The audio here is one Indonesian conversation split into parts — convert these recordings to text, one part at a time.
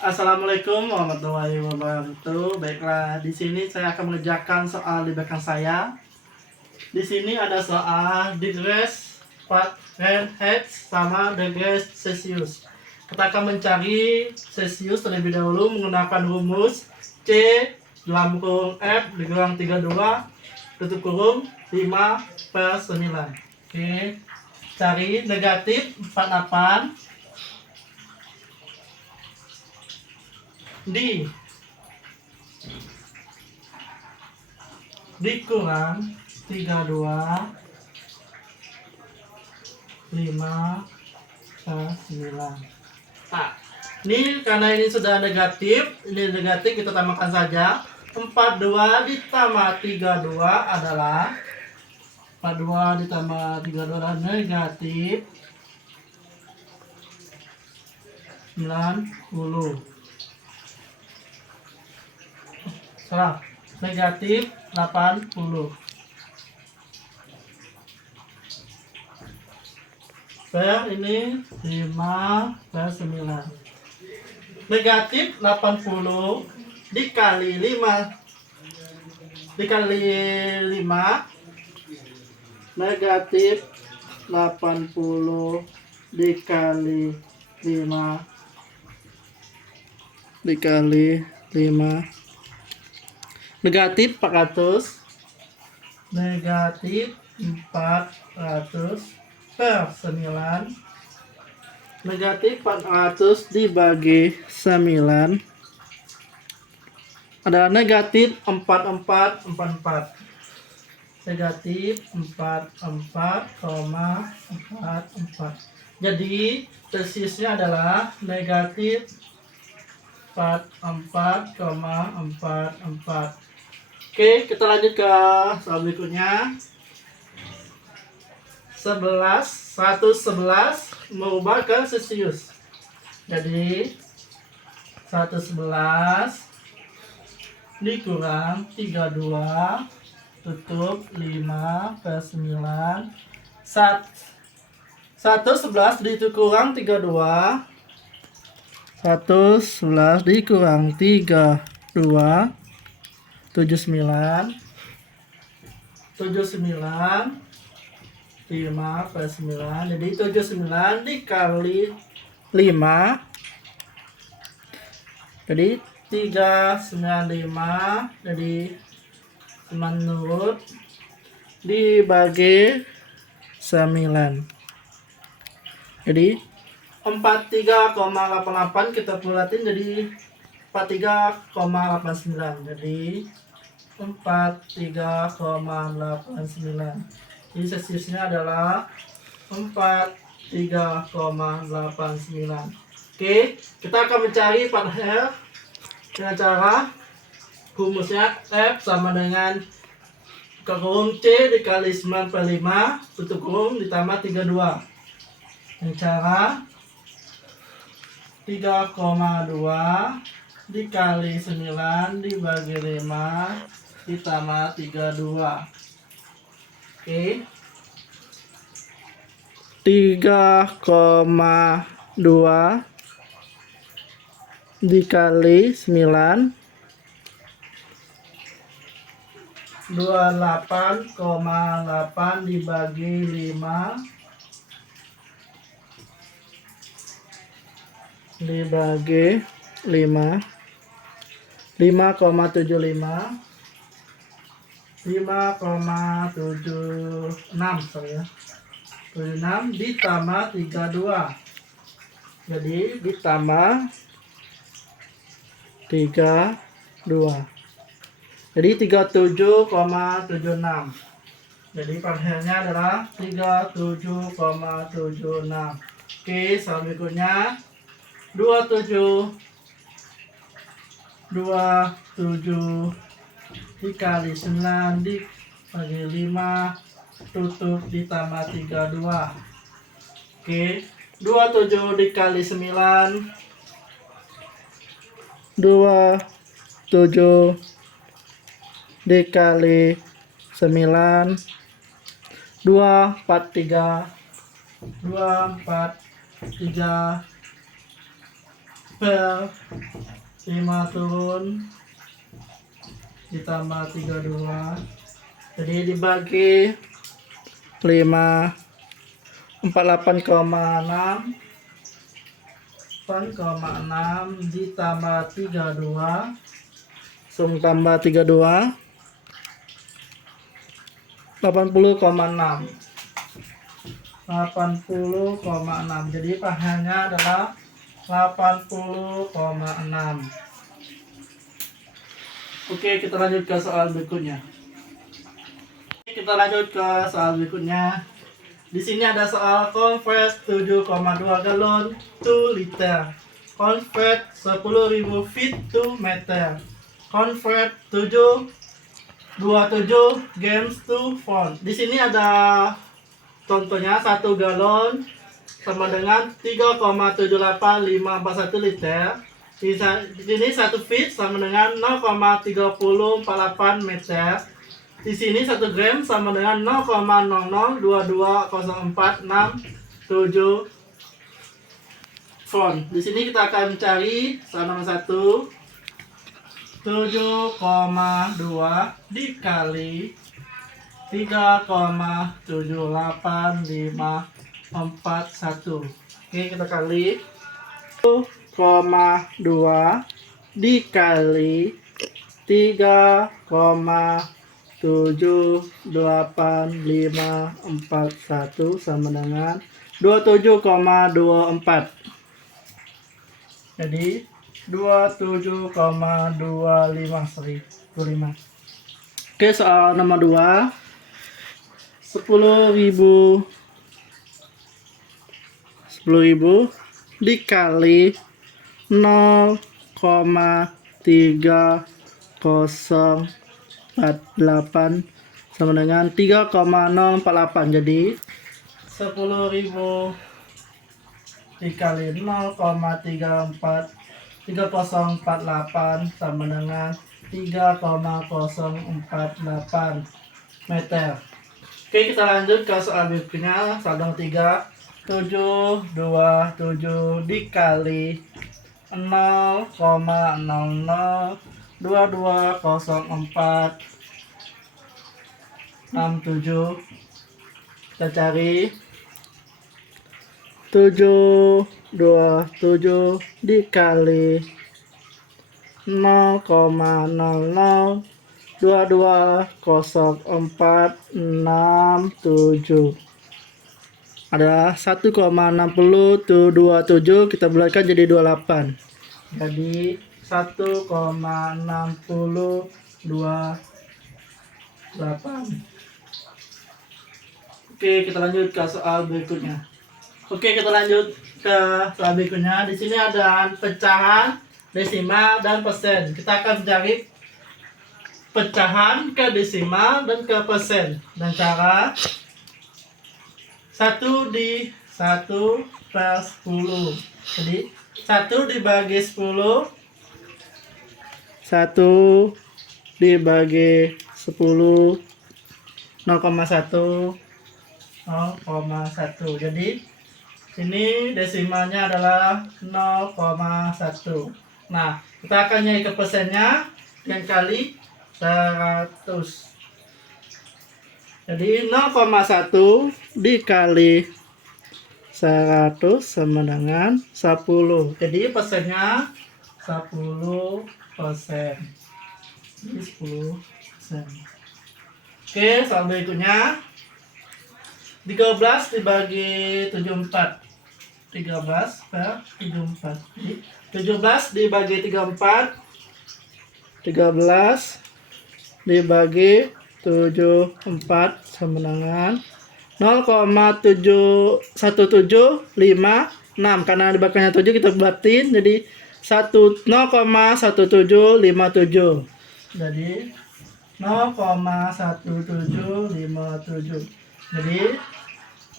Assalamualaikum warahmatullahi wabarakatuh. Baiklah, di sini saya akan mengerjakan soal di belakang saya. Di sini ada soal degrees Fahrenheit sama degrees Celsius. Kita akan mencari Celsius terlebih dahulu menggunakan rumus C dalam kurung F dikurang 32 tutup kurung 5 per 9. Oke, cari negatif 48 dikurang 32 5 per 9. Nah, ini karena ini sudah negatif, kita tambahkan saja. 42 ditambah 32 adalah 42 ditambah 32 adalah negatif 90. Salah, negatif 80. Per ini 5 per 9. Negatif 80 dikali 5 negatif 80 dikali 5 negatif 400 per 9 negatif 400 dibagi 9 adalah negatif 4444. Negatif 44,44. Jadi Celsiusnya adalah negatif 44,44. Oke, kita lanjut ke soal berikutnya. 111 merubah ke Celsius. Jadi 111 dikurang 32 tutup 5 per 9. 111 dikurang 32. 111 dikurang 32 79 5 per 9. Jadi 79 dikali 5 jadi 395. Jadi menurut dibagi 9. Jadi 43,88 kita bulatin jadi 43,89. Jadi 43,89. Jadi Celsiusnya adalah 43,89. Oke, kita akan mencari Fahrenheit dengan cara rumusnya F sama dengan kurung C dikali 9 per 5 tutup kurung ditambah 32. Dengan cara 3,2 dikali 9 dibagi 5 ditambah 32. Oke, 3,2 dikali 9 28,8 dibagi 5 5,75 5,76 sorry ya. 76 ditambah 32. Jadi ditambah 32. Jadi 37,76. Jadi Fahrenheitnya adalah 37,76. Oke, soal berikutnya 27 dikali 9 dibagi 5 tutup ditambah 32. Oke, 27 dikali 9 27 dikali 9 243 per 5 turun ditambah 32, jadi dibagi 5, 48,6 ditambah 32, langsung tambah 32, 80,6, jadi pahanya adalah 80,6. Oke, kita lanjut ke soal berikutnya. Di sini ada soal convert 7,2 galon to liter, convert 10.000 feet to meter, convert 27 grams to pound. Di sini ada contohnya 1 galon sama dengan 3,78541 liter. Di sini 1 feet sama dengan 0,3048 meter. Di sini 1 gram sama dengan 0,00220467 pound. Di sini kita akan mencari soal nomor 1, 7,2 dikali 3,78541. Oke, kita kali 7,2 dikali 3,78541 sama dengan 27,24. Jadi 27,25. Oke, soal nomor 2, 10.000 dikali 0,3048 sama dengan 3,048. Jadi 10.000 dikali 0,3048 sama dengan 3,048 meter. Oke, kita lanjut ke soal berikutnya, soal nomor 3, 727 dikali 0,00220467. Kita cari 727 dikali 0,00220467 adalah 1,6027. Kita bulatkan jadi 28. Jadi 1,6028. Oke, kita lanjut ke soal berikutnya. Di sini ada pecahan, desimal, dan persen. Kita akan mencari pecahan ke desimal dan ke persen. Dan cara 1 per 10. Jadi 1 dibagi 10, 1 dibagi 10, 0,1. Jadi ini desimalnya adalah 0,1. Nah, kita akan nyari ke persennya yang kali 100. Jadi 0,1 dikali 100 sama dengan 10. Jadi persennya 10%. Jadi 10%. Oke, soal berikutnya 13 dibagi 74. 13 per 74. Jadi 17 dibagi 34. 13 dibagi 74 sama dengan 0,1756. Karena di belakangnya 7 kita bulatin jadi 0,1757. Jadi 0,1757. Jadi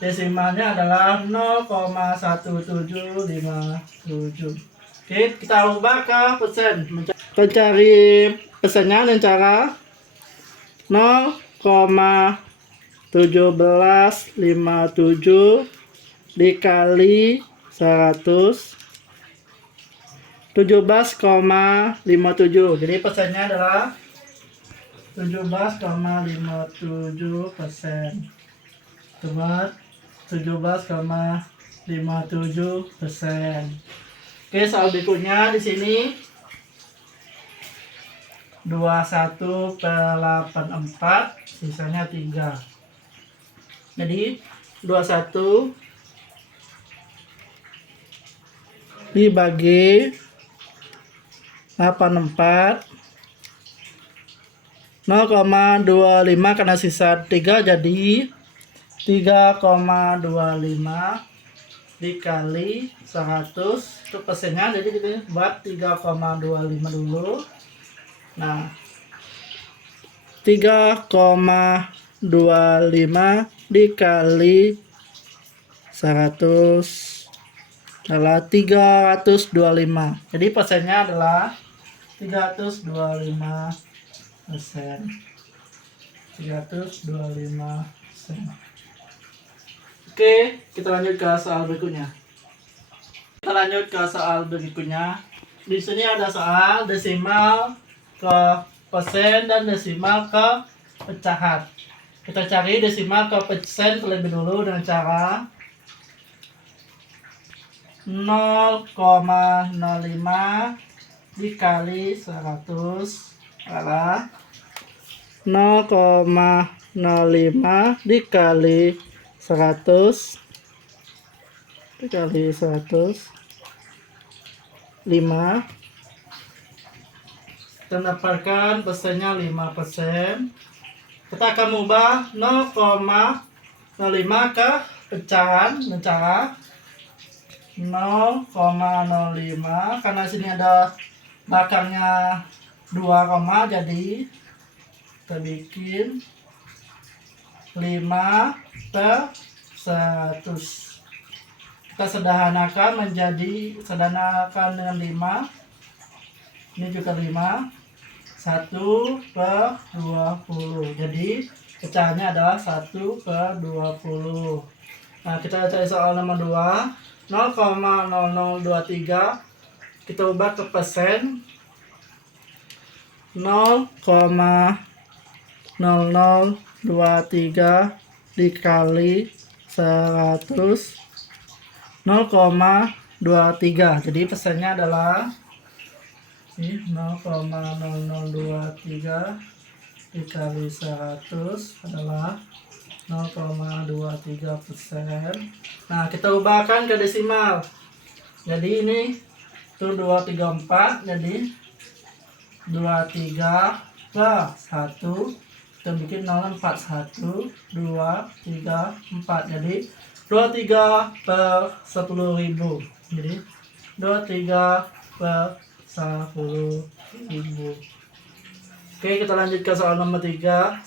desimalnya adalah 0,1757. Oke, kita ubah ke persen. Mencari persennya dengan cara 0,1757 dikali 100 17,57. Jadi persennya adalah 17,57%. Tepat 17,57%. Oke, soal berikutnya di sini 21/84, sisanya 3. Jadi 21 dibagi 84, 0,25 karena sisa 3, jadi 3,25 dikali 100 itu persennya. Jadi kita buat 3,25 dulu. Nah, 3,25 dikali 100 adalah 325. Jadi persennya adalah 325%. 325%. Oke, kita lanjut ke soal berikutnya. Di sini ada soal desimal ke persen dan desimal ke pecahan. Kita cari desimal ke persen terlebih dulu dengan cara 0,05 dikali 100 adalah 0,05 dikali 100 dikali 5. Kita dapatkan persennya 5%. Kita akan mengubah 0,05 ke pecahan dengan cara 0,05 karena sini ada belakangnya 2, jadi kita bikin 5/100. Kita sederhanakan dengan 5. Ini juga 5. 1/20. Jadi pecahannya adalah 1/20. Nah, kita cari soal nomor 2. 0,0023 kita ubah ke persen. 0,0023 dikali 100 0,23. Jadi persennya adalah 0,0023 dikali 100 adalah 0,23%. Nah, kita ubahkan ke desimal. Jadi ini itu 234, jadi 23 ke 1 kita bikin 041 234, jadi 23/10.000. Jadi 23/10.000. Oke, kita lanjut ke soal nomor 3.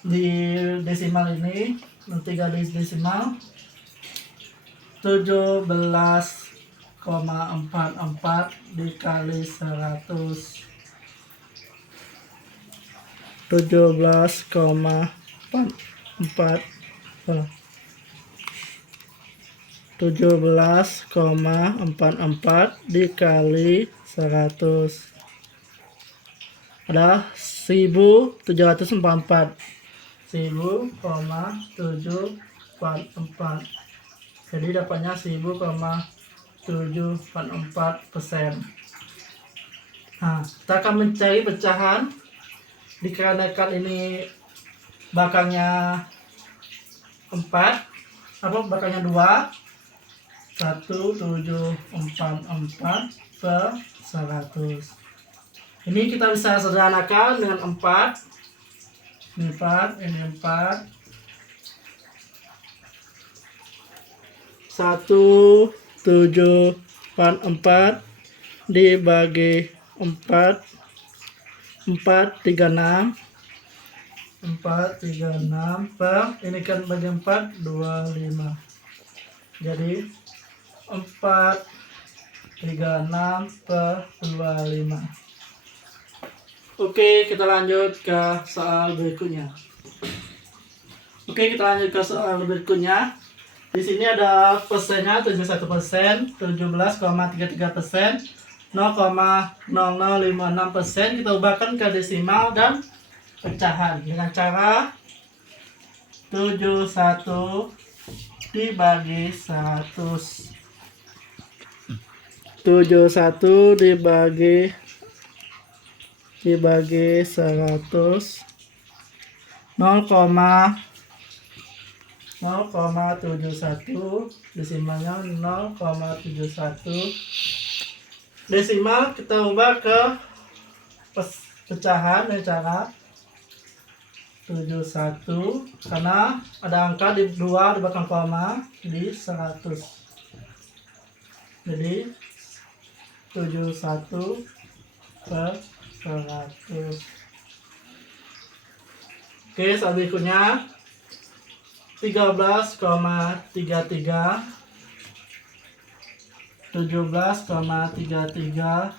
Di desimal ini, 3 di desimal 17,44 dikali 100. 17,44 dikali 100 adalah 1744. 10,744. Jadi dapatnya 10,744%. Nah, kita akan mencari pecahan. Dikarenakan ini belakangnya 4, belakangnya 2, 1744/100. Ini kita bisa sederhanakan dengan 4. Ini 4, ini 4. 1744 dibagi 4, 436. 436 per, ini kan bagi 4, 25. Jadi 436/25. Oke, kita lanjut ke soal berikutnya. Di sini ada persennya 71%, 17,33%, 0,0056%. Kita ubahkan ke desimal dan pecahan dengan cara 71 dibagi 100. 71 dibagi 100, 0,71, desimalnya 0,71. Desimal kita ubah ke pecahan dengan cara 71, karena ada angka di 2 di belakang koma di 100. Jadi 71 per 100. Oke, soal berikutnya 13,33, 17,33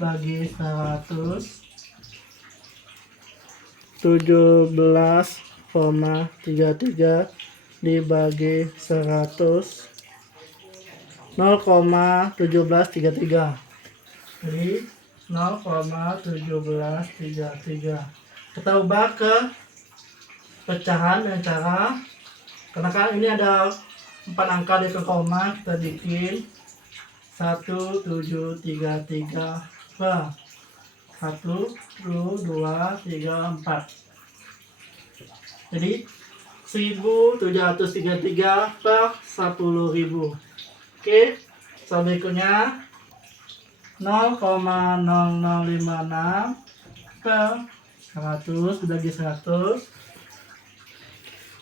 bagi 100. 17,33 dibagi 100, 0,1733. Jadi 0,1733. Kita ubah ke pecahan dengan cara, karena kan ini ada 4 angka di koma, kita bikin 1733 per 1, 2, 3, 4. Jadi 1733 per 10.000. Oke, selanjutnya 0,0056 per 100 dibagi 100,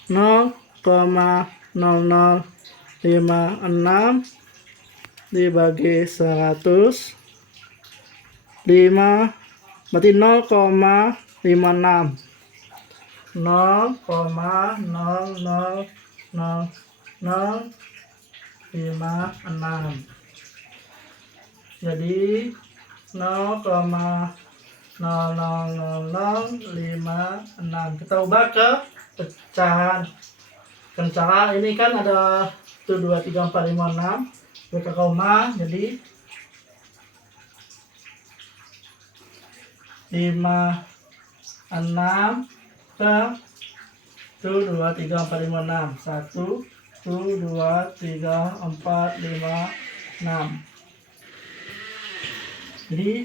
0,0056 dibagi 100, 5, berarti 0,56. 0,0056. Jadi 0,0056. Kita ubah ke pecahan. Cara ini kan ada 1, 2, 3, 4, 5, 6 ke koma, jadi 5, 6 per 1, 2, 3, 4, 5, 6. 1, 2, 3, 4, 5, 6. Jadi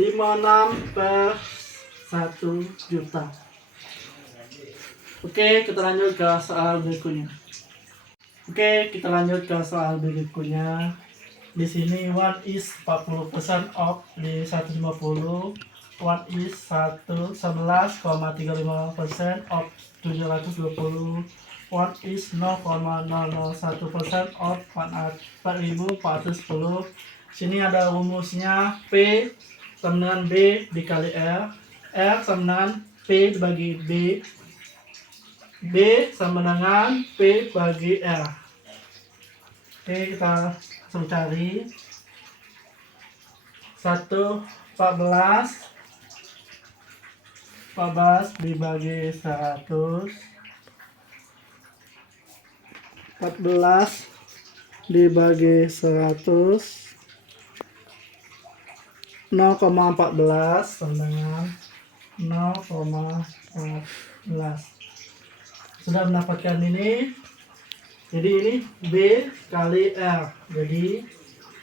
56 per 1 juta. Oke, kita lanjut ke soal berikutnya. Di sini 1 is 40% off di 150. 1 is 11,35% off 720. 1 is 0,001% off 4.410. Sini ada rumusnya P sama dengan B dikali R, R sama dengan P dibagi B, B sama dengan P bagi R. Oke, kita langsung cari. 14 dibagi 100, 14 dibagi 100, 0,14 sama dengan 0,14. Sudah mendapatkan ini, jadi ini B kali R, jadi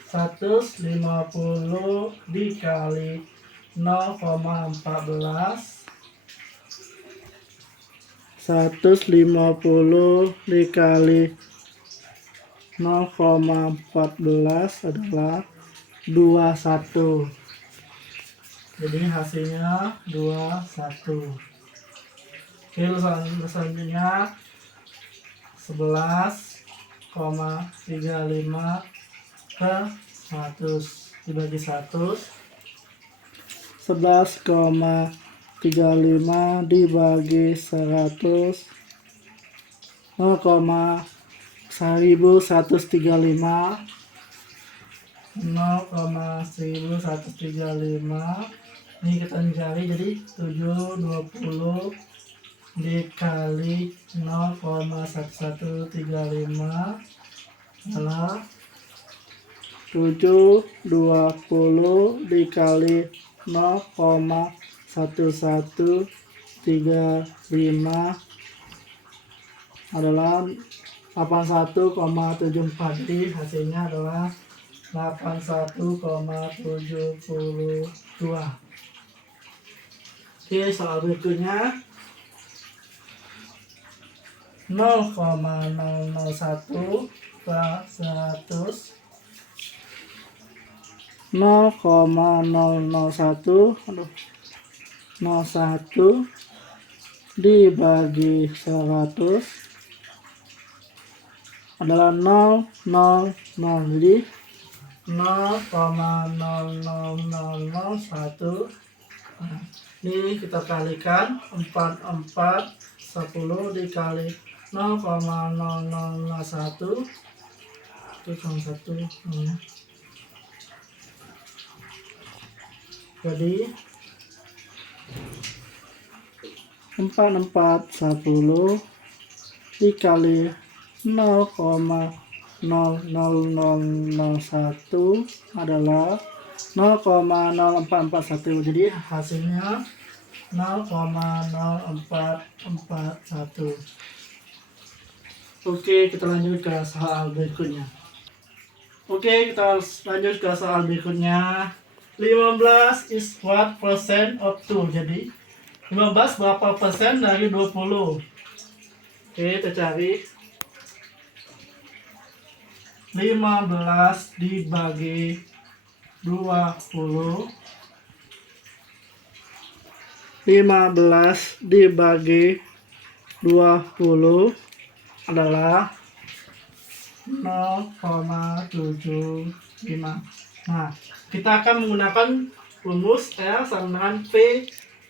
150 dikali 0,14, 150 dikali 0,14 adalah 21. Jadi hasilnya 21. Oke, selanjutnya 11,35 per 100 dibagi 100, 11,35 dibagi 100, 0,1135, 0,1135. Ini kita mencari, jadi 720 dikali 0,1135 adalah 720 dikali 0,1135 adalah 81,74. Jadi hasilnya adalah 81,72. Oke, soal berikutnya 0,001 per 100 0,001 01 dibagi 100 adalah 000. Jadi 0,00001. Nah, ini kita kalikan 44 10 dikali 0,0001 itu sama 1 ya. Jadi 4410 dikali 0,00001 adalah 0,0441. Jadi hasilnya 0,0441. Oke, kita lanjut ke soal berikutnya. Oke, kita lanjut ke soal berikutnya. 15 is what percent of 2. Jadi 15 berapa persen dari 20? Oke, kita cari 15 dibagi 20. 15 dibagi 20 adalah 0,75. Nah, kita akan menggunakan rumus R sama dengan P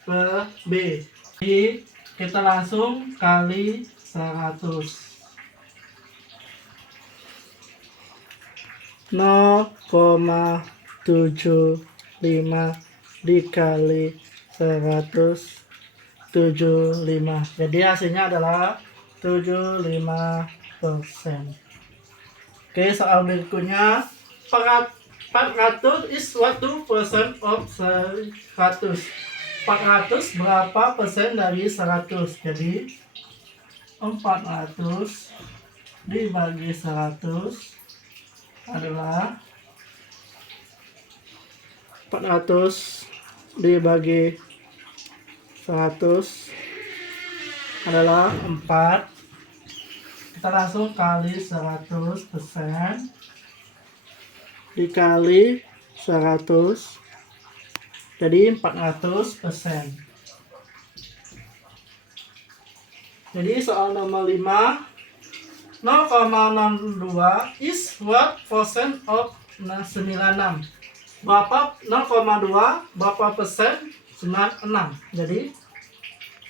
per B. Jadi kita langsung kali 100. 0,75 dikali 175. Jadi hasilnya adalah 75%. Oke, soal berikutnya 400 is what 2% of 100. 400 berapa persen dari 100? Jadi 400 dibagi 100 adalah 400 dibagi 100 adalah 4. Kita langsung kali 100% dikali 100 jadi 400%. Jadi soal nomor 5, 0,62 is what percent of 96. Berapa 0,2 berapa persen 96? Jadi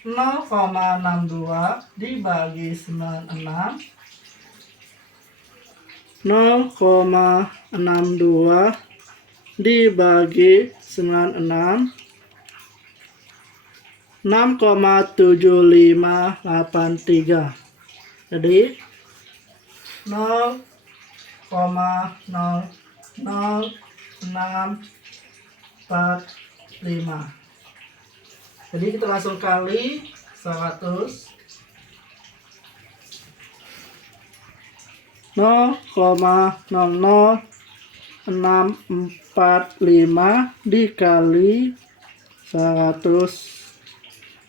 0,62 dibagi 96. 0,62 dibagi 96 6,7583. Jadi 0,00645. Jadi kita langsung kali 100. 0,00645 dikali 100.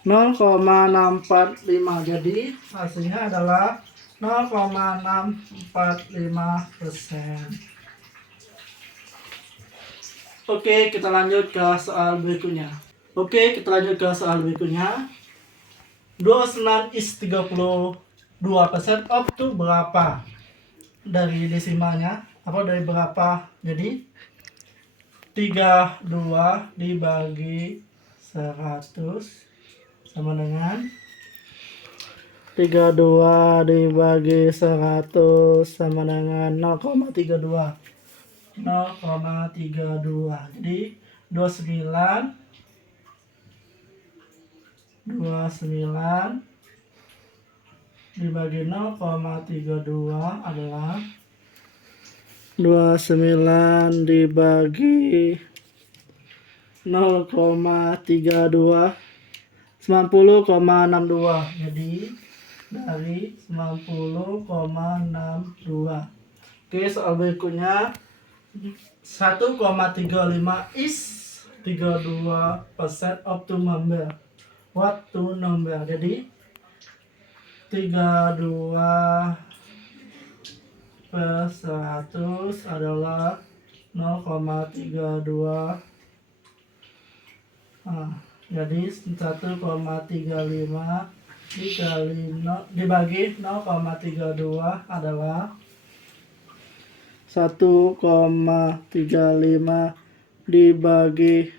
0,645. Jadi hasilnya adalah 0,645%. Oke, kita lanjut ke soal berikutnya. 29 is 32% of 2 berapa? Dari desimalnya, dari berapa? Jadi 32 dibagi 100 sama dengan 32 dibagi 100 sama dengan 0,32. 0,32. Jadi 29 dibagi 0,32 adalah 29 dibagi 0,32 90,62. Jadi dari 90,62. Oke, soal berikutnya 1,35 is 32% of two number. What two number? Jadi 32 per 100 adalah 0,32. Jadi 1,35 dibagi 0,32 adalah 1,35 dibagi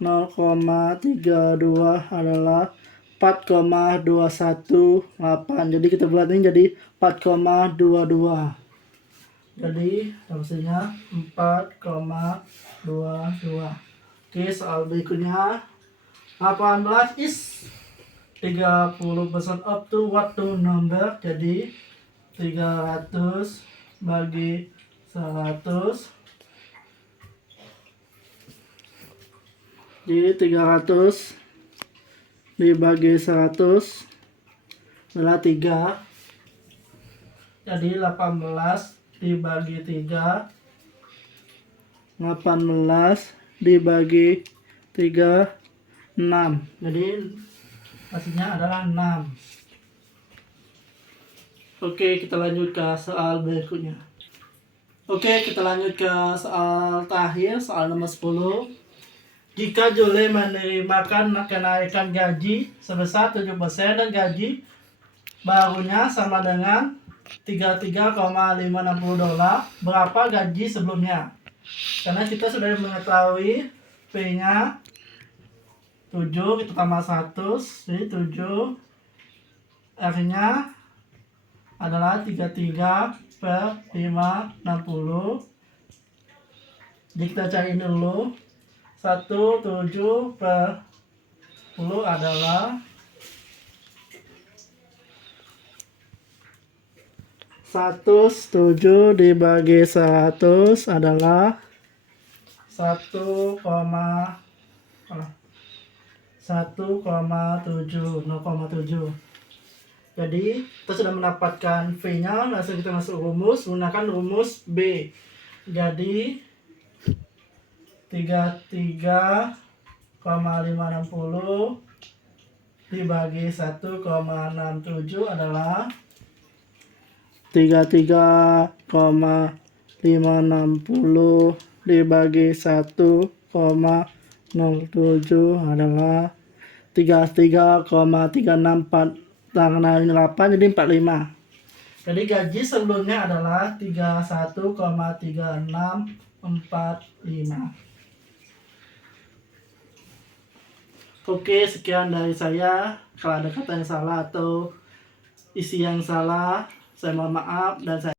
0,32 adalah 4,218. Jadi kita buat ini jadi 4,22. Jadi hasilnya 4,22. Oke, soal berikutnya 18 is 30% up to what two number. Jadi 300 bagi 100. Jadi 300 dibagi 100 adalah 3. Jadi 18 dibagi 3. 18 dibagi 3, 6. Jadi hasilnya adalah 6. Oke, kita lanjut ke soal berikutnya. Oke, kita lanjut ke soal terakhir, soal nomor 10. Jika Julie menerimakan kenaikan gaji sebesar 7% dan gaji barunya sama dengan $33,560, berapa gaji sebelumnya? Karena kita sudah mengetahui P-nya 7, kita tambah 100, jadi 7. R-nya adalah 33 per 560. Jadi kita cari dulu. 17 per 10 adalah 107 dibagi 100 adalah 0,7. Jadi kita sudah mendapatkan V-nya, langsung kita masuk rumus, gunakan rumus B. Jadi 33,560 dibagi 1,67 adalah 33,560 dibagi 1,07 adalah 33,364 tangan 8, jadi 45. Jadi gaji sebelumnya adalah 31,3645. Oke, sekian dari saya. Kalau ada kata yang salah atau isi yang salah, saya mohon maaf dan saya